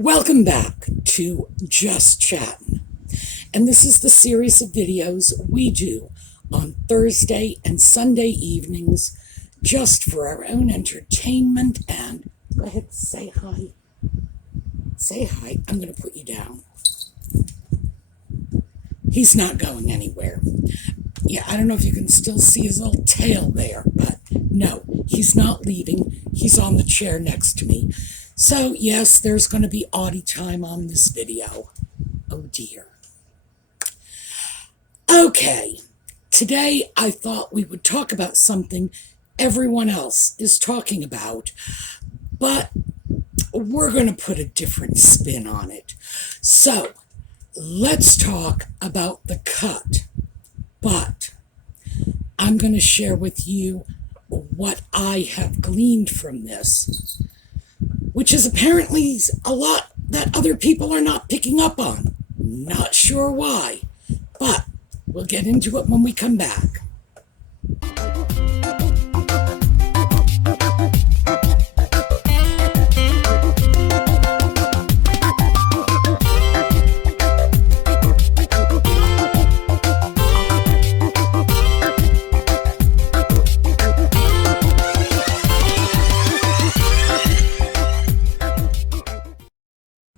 Welcome back to Just Chattin', and this is the series of videos we do on Thursday and Sunday evenings just for our own entertainment. And go ahead and say hi. Say hi. I'm going to put you down. He's not going anywhere. Yeah, I don't know if you can still see his little tail there, but no, he's not leaving. He's on the chair next to me. So, yes, there's going to be Audie time on this video. Oh, dear. Okay, today I thought we would talk about something everyone else is talking about, but we're going to put a different spin on it. So, let's talk about the cut, but I'm going to share with you what I have gleaned from this, which is apparently a lot that other people are not picking up on. Not sure why, but we'll get into it when we come back.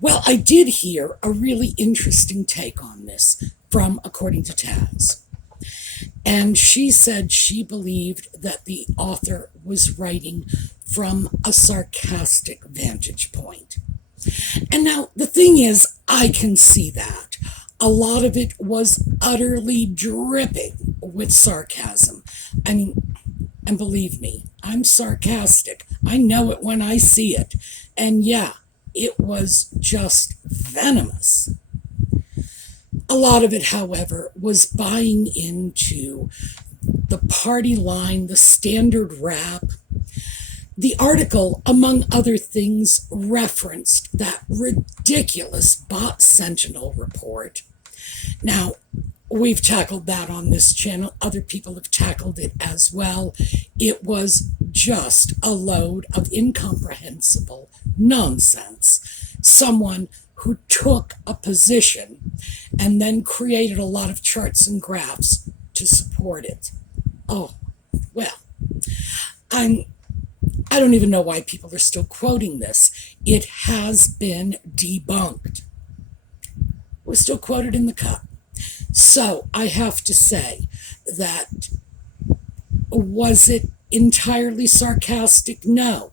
Well, I did hear a really interesting take on this from According to Taz. And she said she believed that the author was writing from a sarcastic vantage point. And now, the thing is, I can see that. A lot of it was utterly dripping with sarcasm. I mean, and believe me, I'm sarcastic. I know it when I see it. And yeah, it was just venomous. A lot of it, however, was buying into the party line, the standard rap. The article, among other things, referenced that ridiculous Bot Sentinel report. Now, we've tackled that on this channel. Other people have tackled it as well. It was just a load of incomprehensible nonsense. Someone who took a position and then created a lot of charts and graphs to support it. Oh, well, I don't even know why people are still quoting this. It has been debunked. It was still quoted in the cut. So I have to say that, was it entirely sarcastic? No.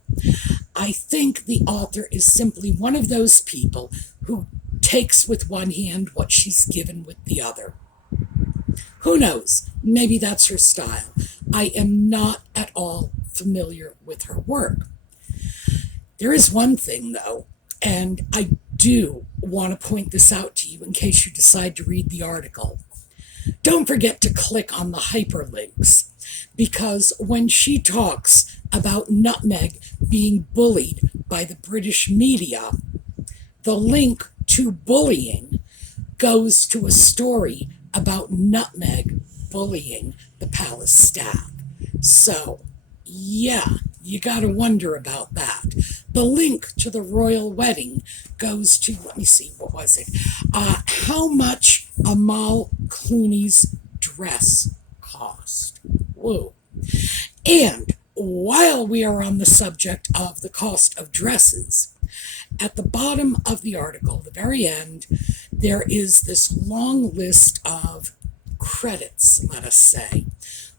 I think the author is simply one of those people who takes with one hand what she's given with the other. Who knows? Maybe that's her style. I am not at all familiar with her work. There is one thing, though, and I do want to point this out to you in case you decide to read the article. Don't forget to click on the hyperlinks, because when she talks about Nutmeg being bullied by the British media, the link to bullying goes to a story about Nutmeg bullying the palace staff. So, yeah, you got to wonder about that. The link to the royal wedding goes to, let me see, what was it? How much Amal Clooney's dress cost. Whoa. And while we are on the subject of the cost of dresses, at the bottom of the article, the very end, there is this long list of credits, let us say,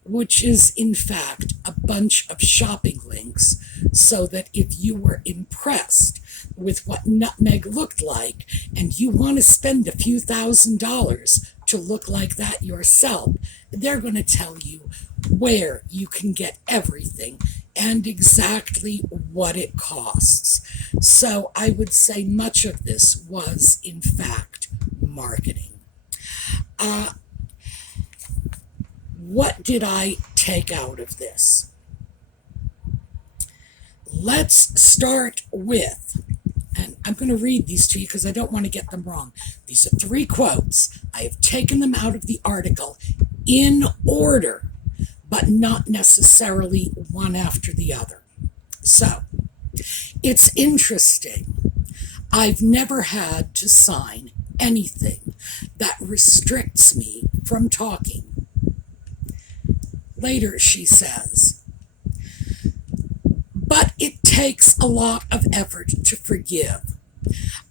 which is in fact a bunch of shopping links, so that if you were impressed with what Nutmeg looked like and you want to spend a few $1,000s to look like that yourself, they're going to tell you where you can get everything and exactly what it costs. So I would say much of this was in fact marketing. What did I take out of this? Let's start with, and I'm going to read these to you because I don't want to get them wrong. These are 3 quotes. I have taken them out of the article in order, but not necessarily one after the other. So, it's interesting. I've never had to sign anything that restricts me from talking. Later, she says, but it takes a lot of effort to forgive.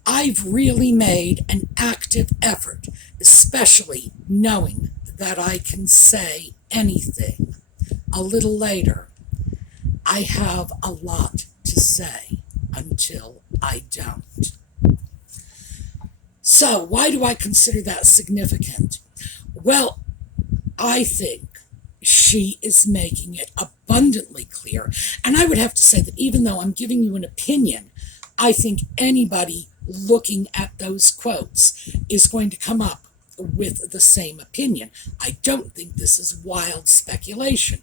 I've really made an active effort, especially knowing that I can say anything. A little later, I have a lot to say until I don't. So, why do I consider that significant? Well, I think she is making it abundantly clear. And I would have to say that even though I'm giving you an opinion, I think anybody looking at those quotes is going to come up with the same opinion. I don't think this is wild speculation.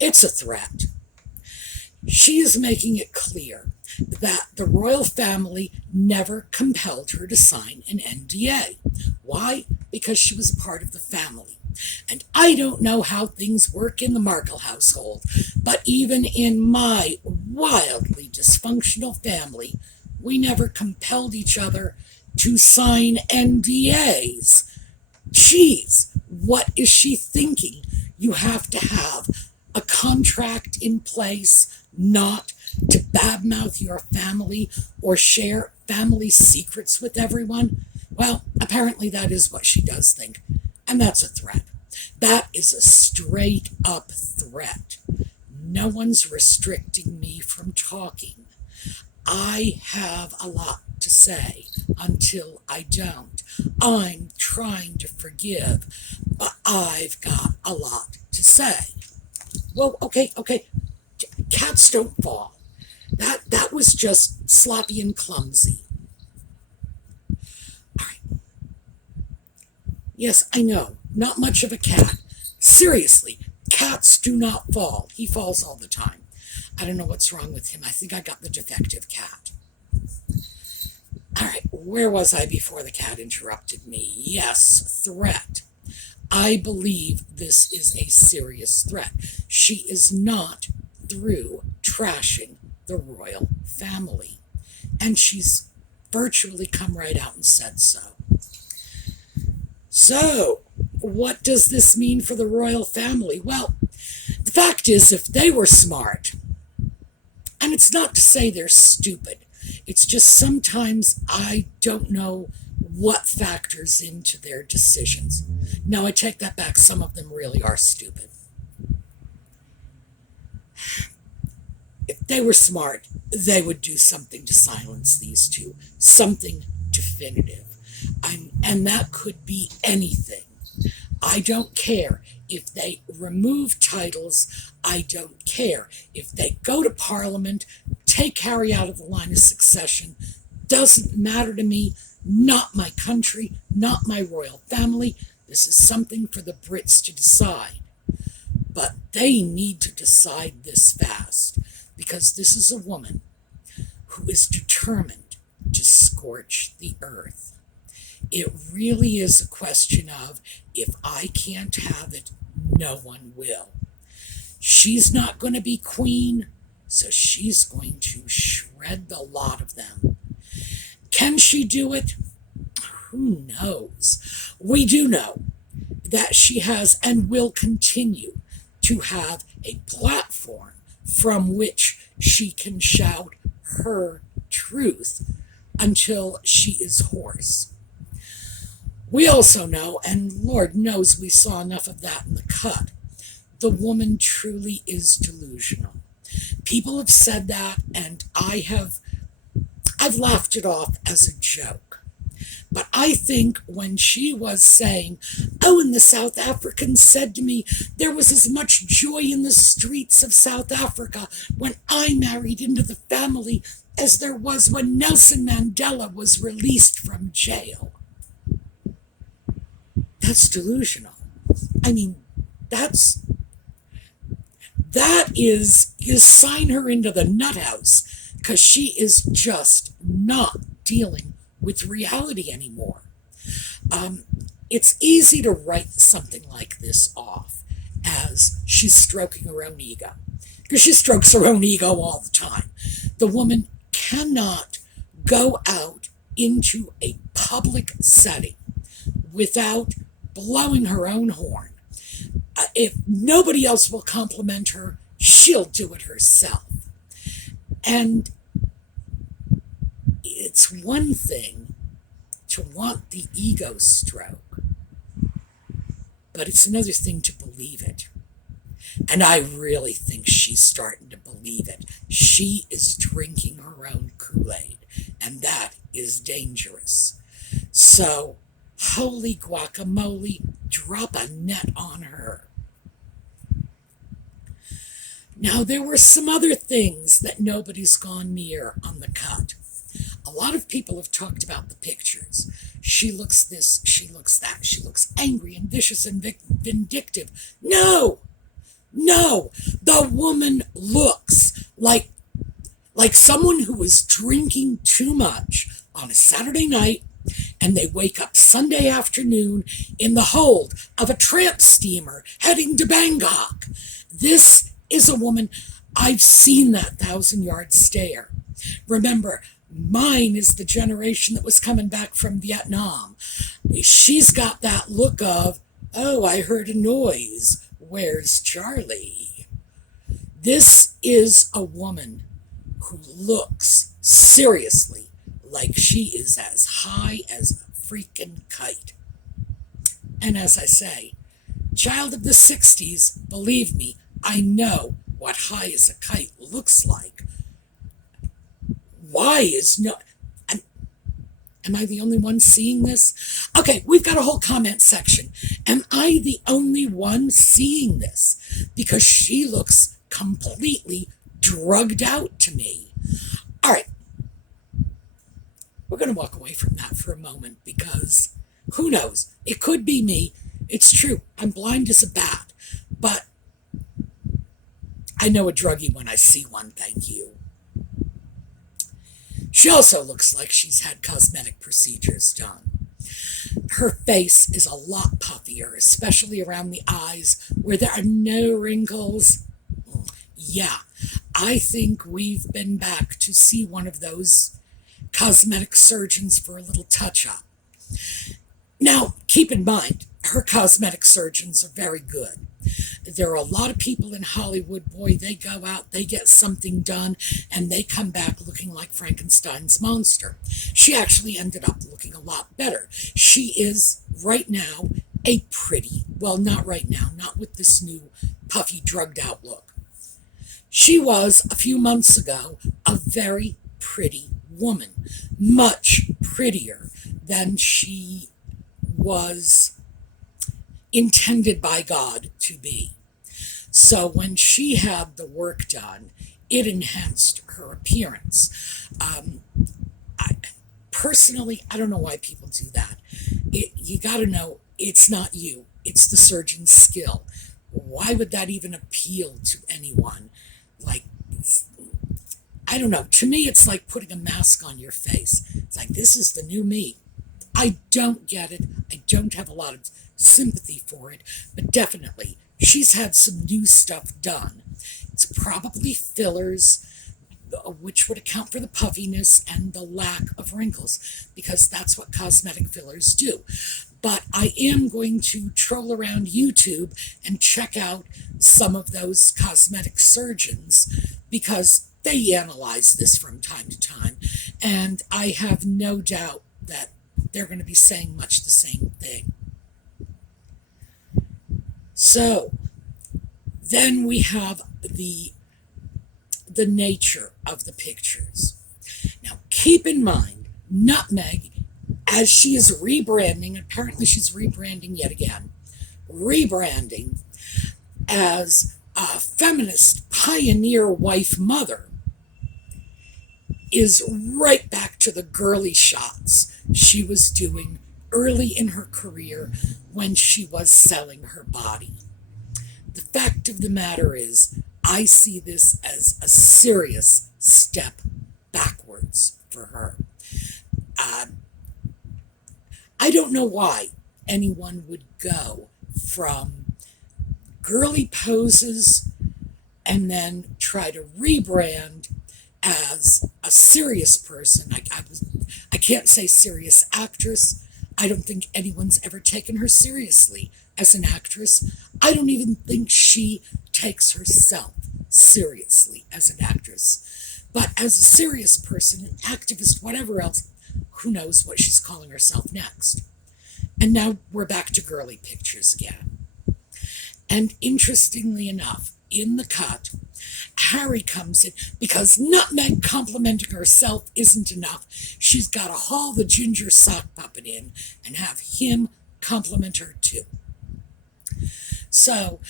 It's a threat. She is making it clear that the royal family never compelled her to sign an NDA. Why? Because she was a part of the family. And I don't know how things work in the Markle household, but even in my wildly dysfunctional family, we never compelled each other to sign NDAs. Geez, what is she thinking? You have to have a contract in place not to badmouth your family or share family secrets with everyone? Well, apparently that is what she does think. And that's a threat. That is a straight up threat. No one's restricting me from talking. I have a lot to say until I don't. I'm trying to forgive, but I've got a lot to say. Well, okay. Cats don't fall. That was just sloppy and clumsy. All right. Yes, I know. Not much of a cat. Seriously, cats do not fall. He falls all the time. I don't know what's wrong with him. I think I got the defective cat. All right, where was I before the cat interrupted me? Yes, threat. I believe this is a serious threat. She is not through trashing the royal family. And she's virtually come right out and said so. So, what does this mean for the royal family? Well, the fact is, if they were smart, and it's not to say they're stupid, it's just sometimes I don't know what factors into their decisions. Now, I take that back. Some of them really are stupid. If they were smart, they would do something to silence these two, something definitive. And that could be anything. I don't care if they remove titles. I don't care if they go to Parliament, take Harry out of the line of succession. Doesn't matter to me. Not my country, not my royal family. This is something for the Brits to decide. But they need to decide this fast, because this is a woman who is determined to scorch the earth. It really is a question of, if I can't have it, no one will. She's not going to be queen, so she's going to shred the lot of them. Can she do it? Who knows? We do know that she has and will continue to have a platform from which she can shout her truth until she is hoarse. We also know, and Lord knows we saw enough of that in the cut, the woman truly is delusional. People have said that, and I've laughed it off as a joke. But I think when she was saying, oh, and the South Africans said to me, there was as much joy in the streets of South Africa when I married into the family as there was when Nelson Mandela was released from jail. That's delusional. I mean, that is, you sign her into the nut house, because she is just not dealing with reality anymore. It's easy to write something like this off as she's stroking her own ego, because she strokes her own ego all the time. The woman cannot go out into a public setting without blowing her own horn. If nobody else will compliment her, she'll do it herself. And it's one thing to want the ego stroke, but it's another thing to believe it. And I really think she's starting to believe it. She is drinking her own Kool-Aid, and that is dangerous. So, holy guacamole, drop a net on her. Now, there were some other things that nobody's gone near on the cut. A lot of people have talked about the pictures. She looks this, she looks that, she looks angry and vicious and vindictive. No, the woman looks like someone who was drinking too much on a Saturday night, and they wake up Sunday afternoon in the hold of a tramp steamer heading to Bangkok. This is a woman, I've seen that 1,000-yard stare. Remember, mine is the generation that was coming back from Vietnam. She's got that look of, oh, I heard a noise. Where's Charlie? This is a woman who looks seriously like she is as high as a freaking kite. And as I say, child of the 60s, believe me, I know what high as a kite looks like. Why is no... Am I the only one seeing this? Okay, we've got a whole comment section. Am I the only one seeing this? Because she looks completely drugged out to me. All right. We're going to walk away from that for a moment because who knows? It could be me. It's true. I'm blind as a bat. But I know a druggie when I see one, thank you. She also looks like she's had cosmetic procedures done. Her face is a lot puffier, especially around the eyes where there are no wrinkles. Yeah, I think we've been back to see one of those cosmetic surgeons for a little touch-up. Now, keep in mind, her cosmetic surgeons are very good. There are a lot of people in Hollywood, boy, they go out, they get something done, and they come back looking like Frankenstein's monster. She actually ended up looking a lot better. She is, right now, a pretty, well, not right now, not with this new puffy, drugged-out look. She was, a few months ago, a very pretty woman, much prettier than she was intended by God to be. So when she had the work done, it enhanced her appearance. Personally, I don't know why people do that. You got to know it's not you. It's the surgeon's skill. Why would that even appeal to anyone? Like, I don't know. To me, it's like putting a mask on your face. It's like, this is the new me. I don't get it. I don't have a lot of sympathy for it, but definitely she's had some new stuff done. It's probably fillers, which would account for the puffiness and the lack of wrinkles, because that's what cosmetic fillers do. But I am going to troll around YouTube and check out some of those cosmetic surgeons, because they analyze this from time to time, and I have no doubt that they're going to be saying much the same thing. So, then we have the nature of the pictures. Now, keep in mind, Nutmeg, as she is rebranding, apparently she's rebranding yet again, rebranding as a feminist pioneer wife mother, is right back to the girly shots she was doing early in her career when she was selling her body. The fact of the matter is, I see this as a serious step backwards for her. I don't know why anyone would go from girly poses and then try to rebrand as a serious person. I can't say serious actress. I don't think anyone's ever taken her seriously as an actress. I don't even think she takes herself seriously as an actress. But as a serious person, an activist, whatever else, who knows what she's calling herself next. And now we're back to girly pictures again. And interestingly enough, in the cut, Harry comes in because Nutmeg complimenting herself isn't enough. She's got to haul the ginger sock puppet in and have him compliment her too. So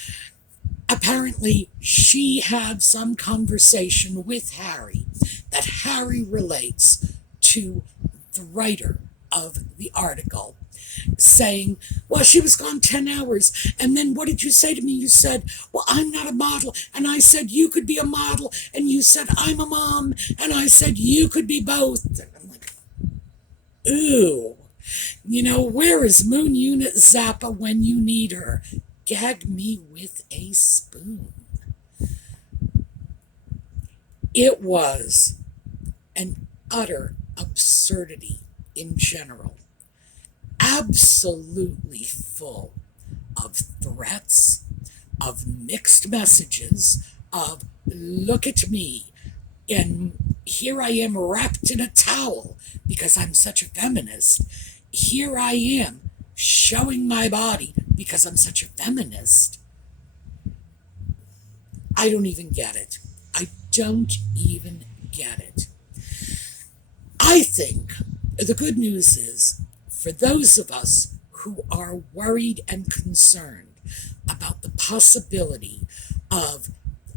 apparently she had some conversation with Harry that Harry relates to the writer of the article, saying, well, she was gone 10 hours. And then what did you say to me? You said, well, I'm not a model. And I said, you could be a model. And you said, I'm a mom. And I said, you could be both. And I'm like, ooh. You know, where is Moon Unit Zappa when you need her? Gag me with a spoon. It was an utter absurdity in general. Absolutely full of threats, of mixed messages, of look at me, and here I am wrapped in a towel because I'm such a feminist. Here I am showing my body because I'm such a feminist. I don't even get it. I don't even get it. I think the good news is, for those of us who are worried and concerned about the possibility of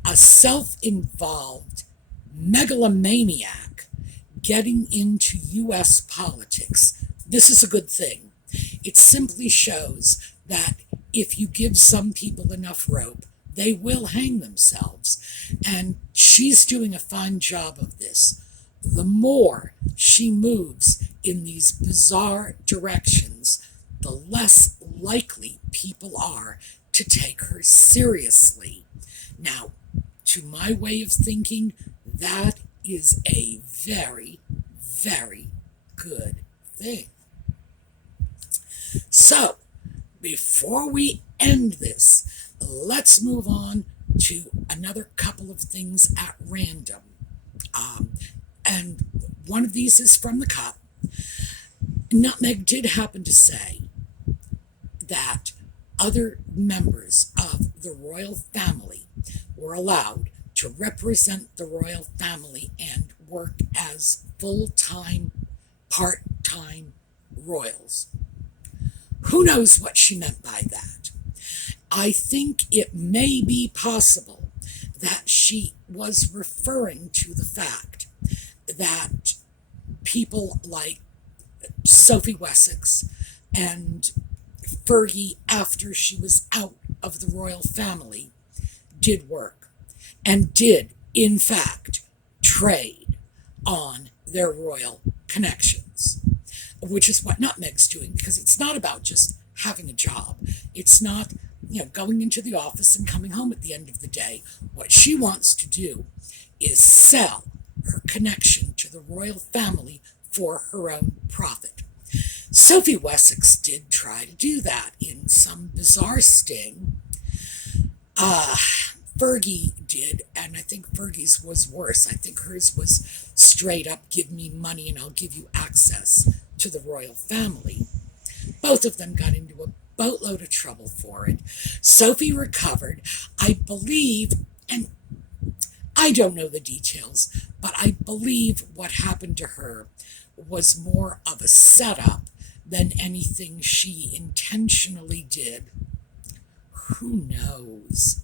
a self-involved megalomaniac getting into U.S. politics, this is a good thing. It simply shows that if you give some people enough rope, they will hang themselves. And she's doing a fine job of this. The more she moves in these bizarre directions, the less likely people are to take her seriously. Now, to my way of thinking, that is a very, very good thing. So, before we end this, let's move on to another couple of things at random. And one of these is from the cut. Nutmeg did happen to say that other members of the royal family were allowed to represent the royal family and work as full-time, part-time royals. Who knows what she meant by that? I think it may be possible that she was referring to the fact that people like Sophie Wessex and Fergie, after she was out of the royal family, did work and did, in fact, trade on their royal connections, which is what Nutmeg's doing, because it's not about just having a job. It's not, going into the office and coming home at the end of the day. What she wants to do is sell her connection to the royal family for her own profit. Sophie Wessex did try to do that in some bizarre sting. Fergie did, and I think Fergie's was worse. I think hers was straight up, give me money and I'll give you access to the royal family. Both of them got into a boatload of trouble for it. Sophie recovered, I believe, and I don't know the details, but I believe what happened to her was more of a setup than anything she intentionally did. Who knows?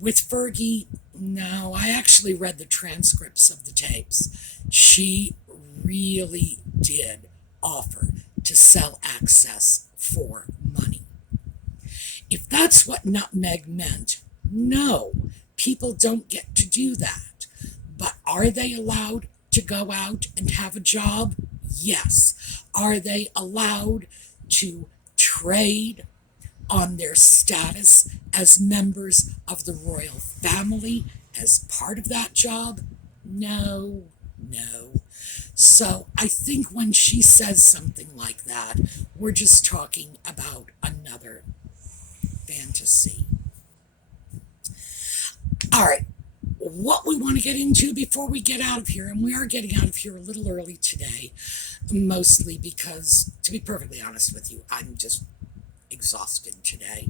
With Fergie, no, I actually read the transcripts of the tapes. She really did offer to sell access for money. If that's what Nutmeg meant, no, people don't get to do that. But are they allowed to go out and have a job? Yes. Are they allowed to trade on their status as members of the royal family as part of that job? No, no. So I think when she says something like that, we're just talking about another fantasy. All right. What we want to get into before we get out of here, and we are getting out of here a little early today, mostly because, to be perfectly honest with you, I'm just exhausted today.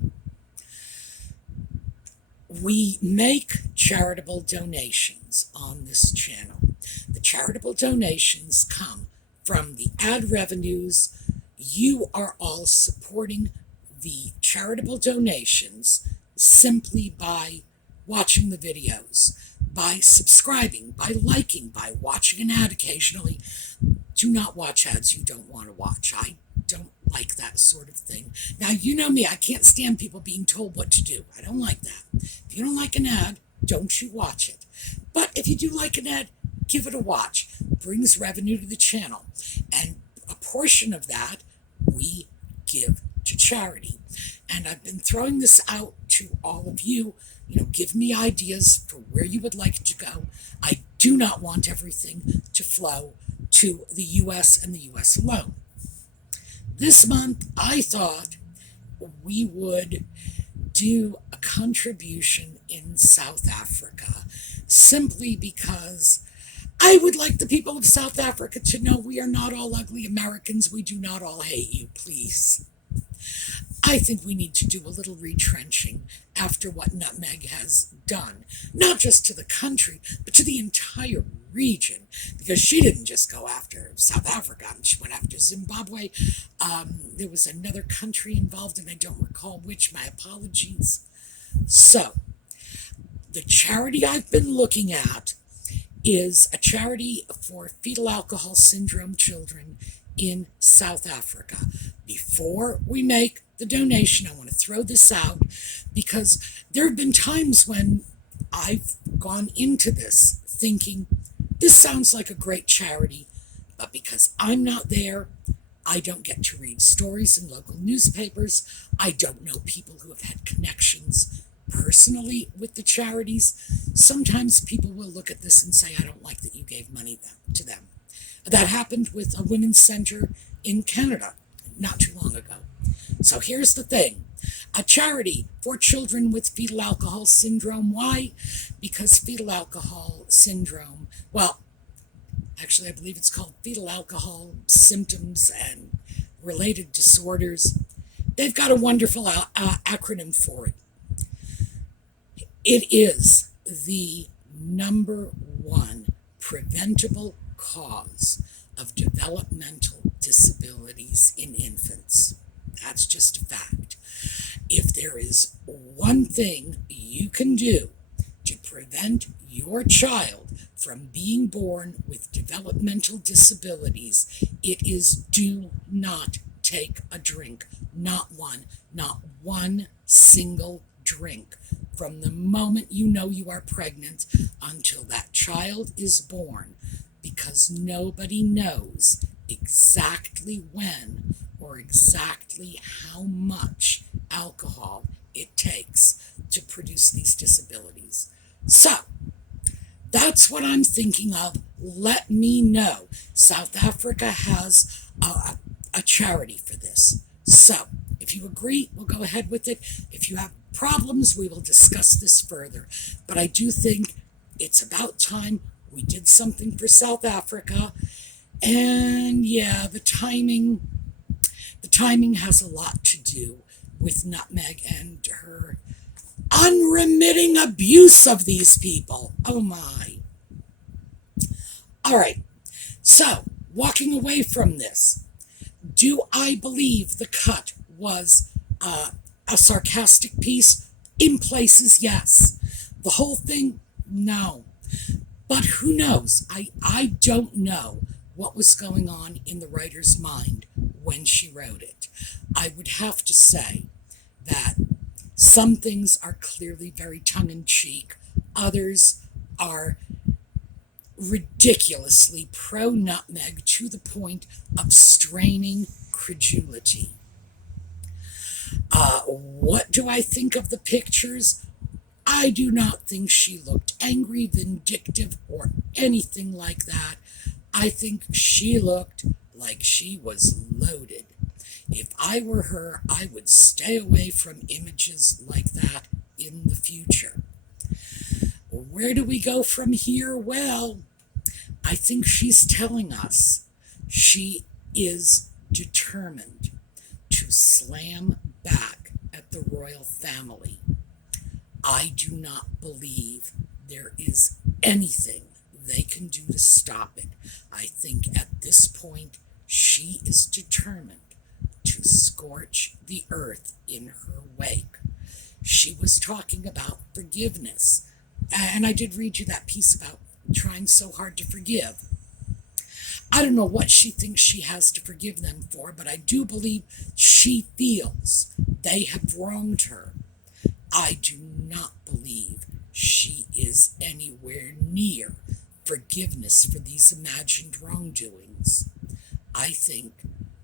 We make charitable donations on this channel. The charitable donations come from the ad revenues. You are all supporting the charitable donations simply by watching the videos, by subscribing, by liking, by watching an ad occasionally. Do not watch ads you don't want to watch. I don't like that sort of thing. Now, you know me, I can't stand people being told what to do. I don't like that. If you don't like an ad, don't you watch it. But if you do like an ad, give it a watch. It brings revenue to the channel. And a portion of that we give to charity. And I've been throwing this out to all of you. Give me ideas for where you would like to go. I do not want everything to flow to the U.S. and the U.S. alone. This month, I thought we would do a contribution in South Africa, simply because I would like the people of South Africa to know we are not all ugly Americans. We do not all hate you, please. I think we need to do a little retrenching after what Nutmeg has done, not just to the country, but to the entire region, because she didn't just go after South Africa, she went after Zimbabwe. There was another country involved, and I don't recall which. My apologies. So, the charity I've been looking at is a charity for fetal alcohol syndrome children in South Africa. Before we make the donation, I want to throw this out because there have been times when I've gone into this thinking, this sounds like a great charity, but because I'm not there, I don't get to read stories in local newspapers. I don't know people who have had connections personally with the charities. Sometimes people will look at this and say, I don't like that you gave money to them. That happened with a women's center in Canada not too long ago. So here's the thing. A charity for children with fetal alcohol syndrome. Why? Because fetal alcohol syndrome, well, actually I believe it's called fetal alcohol symptoms and related disorders. They've got a wonderful acronym for it. It is the #1 preventable cause of developmental disabilities in infants. That's just a fact. If there is one thing you can do to prevent your child from being born with developmental disabilities, it is do not take a drink. Not one single drink. From the moment you know you are pregnant until that child is born, because nobody knows exactly when or exactly how much alcohol it takes to produce these disabilities. So, that's what I'm thinking of. Let me know. South Africa has a charity for this. So, if you agree, we'll go ahead with it. If you have problems, we will discuss this further. But I do think it's about time we did something for South Africa. And yeah, the timing has a lot to do with Nutmeg and her unremitting abuse of these people. Oh my. All right. So, walking away from this, do I believe the cut was a sarcastic piece? In places, yes. The whole thing, no. But who knows? I don't know what was going on in the writer's mind when she wrote it. I would have to say that some things are clearly very tongue-in-cheek. Others are ridiculously pro-Nutmeg to the point of straining credulity. What do I think of the pictures? I do not think she looked angry, vindictive, or anything like that. I think she looked like she was loaded. If I were her, I would stay away from images like that in the future. Where do we go from here? Well, I think she's telling us she is determined to slam back at the royal family. I do not believe there is anything they can do to stop it. I think at this point she is determined to scorch the earth in her wake. She was talking about forgiveness, and I did read you that piece about trying so hard to forgive. I don't know what she thinks she has to forgive them for, but I do believe she feels they have wronged her. I do not believe she is anywhere near forgiveness for these imagined wrongdoings. I think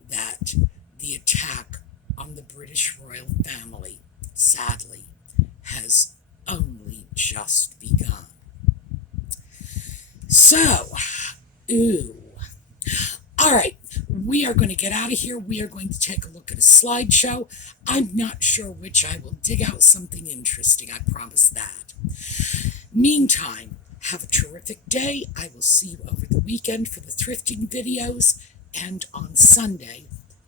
that the attack on the British royal family, sadly, has only just begun. So, all right, we are going to get out of here. We are going to take a look at a slideshow. I'm not sure which. I will dig out something interesting, I promise that. Meantime, have a terrific day. I will see you over the weekend for the thrifting videos and on Sunday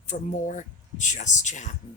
for more Just Chattin'.